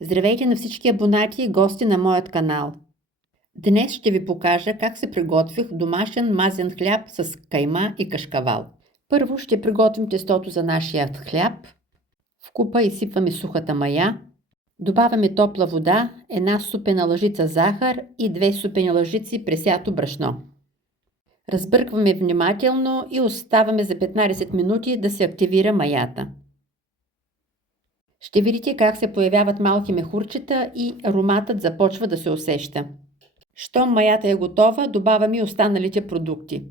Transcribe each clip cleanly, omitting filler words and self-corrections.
Здравейте на всички абонати и гости на моят канал. Днес ще ви покажа как се приготвих домашен мазен хляб с кайма и кашкавал. Първо ще приготвим тестото за нашия хляб. В купа изсипваме сухата мая. Добавяме топла вода, една супена лъжица захар и 2 супени лъжици пресято брашно. Разбъркваме внимателно и оставаме за 15 минути да се активира маята. Ще видите как се появяват малки мехурчета и ароматът започва да се усеща. Щом маята е готова, добавяме останалите продукти.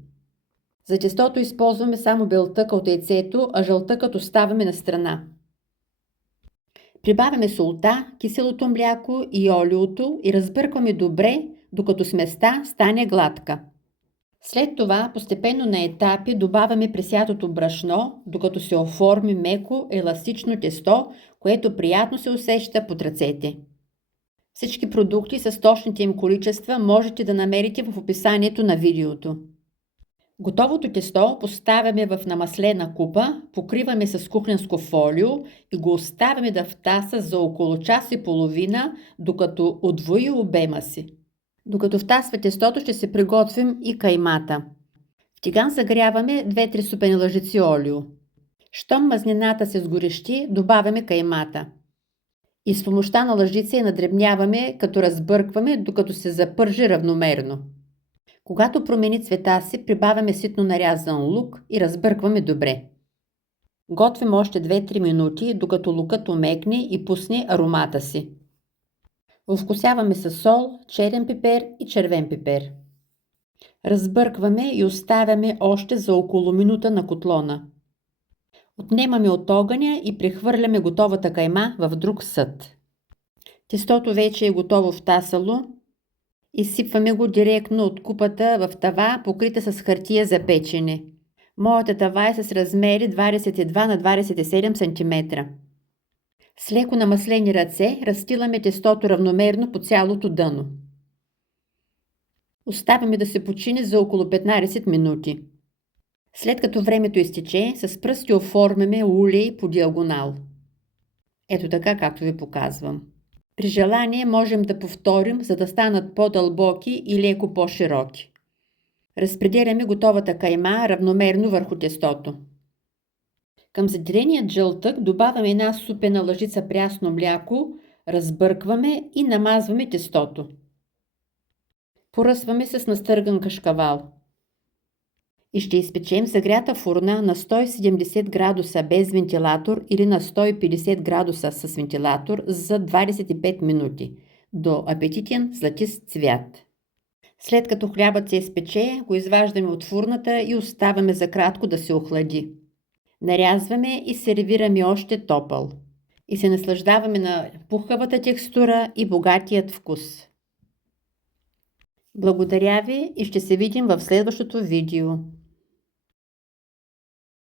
За тестото използваме само белтъка от яйцето, а жълтъкът оставяме на страна. Прибавяме солта, киселото мляко и олиото и разбъркваме добре, докато сместа стане гладка. След това постепенно на етапи добавяме пресятото брашно, докато се оформи меко, еластично тесто, което приятно се усеща под ръцете. Всички продукти с точните им количества можете да намерите в описанието на видеото. Готовото тесто поставяме в намаслена купа, покриваме с кухненско фолио и го оставяме да втаса за около час и половина, докато удвои обема си. Докато втасва тестото, ще се приготвим и каймата. В тиган загряваме 2-3 супени лъжици олио. Щом мазнината се сгорещи, добавяме каймата. И с помощта на лъжица я надребняваме, като разбъркваме, докато се запържи равномерно. Когато промени цвета си, прибавяме ситно нарязан лук и разбъркваме добре. Готвим още 2-3 минути, докато лукът омекне и пусне аромата си. Овкусяваме с сол, черен пипер и червен пипер. Разбъркваме и оставяме още за около минута на котлона. Отнемаме от огъня и прехвърляме готовата кайма в друг съд. Тестото вече е готово втасало. Изсипваме го директно от купата в тава, покрита с хартия за печене. Моята тава е с размери 22 на 27 см. С леко намаслени ръце разстиламе тестото равномерно по цялото дъно. Оставяме да се почине за около 15 минути. След като времето изтече, с пръсти оформяме улей по диагонал. Ето така, както ви показвам. При желание можем да повторим, за да станат по-дълбоки и леко по-широки. Разпределяме готовата кайма равномерно върху тестото. Към заделеният жълтък добавяме една супена лъжица прясно мляко, разбъркваме и намазваме тестото. Поръсваме с настърган кашкавал. И ще изпечем загрята фурна на 170 градуса без вентилатор или на 150 градуса с вентилатор за 25 минути, до апетитен златист цвят. След като хлябът се изпече, го изваждаме от фурната и оставяме за кратко да се охлади. Нарязваме и сервираме още топъл. И се наслаждаваме на пухкавата текстура и богатият вкус. Благодаря ви и ще се видим в следващото видео.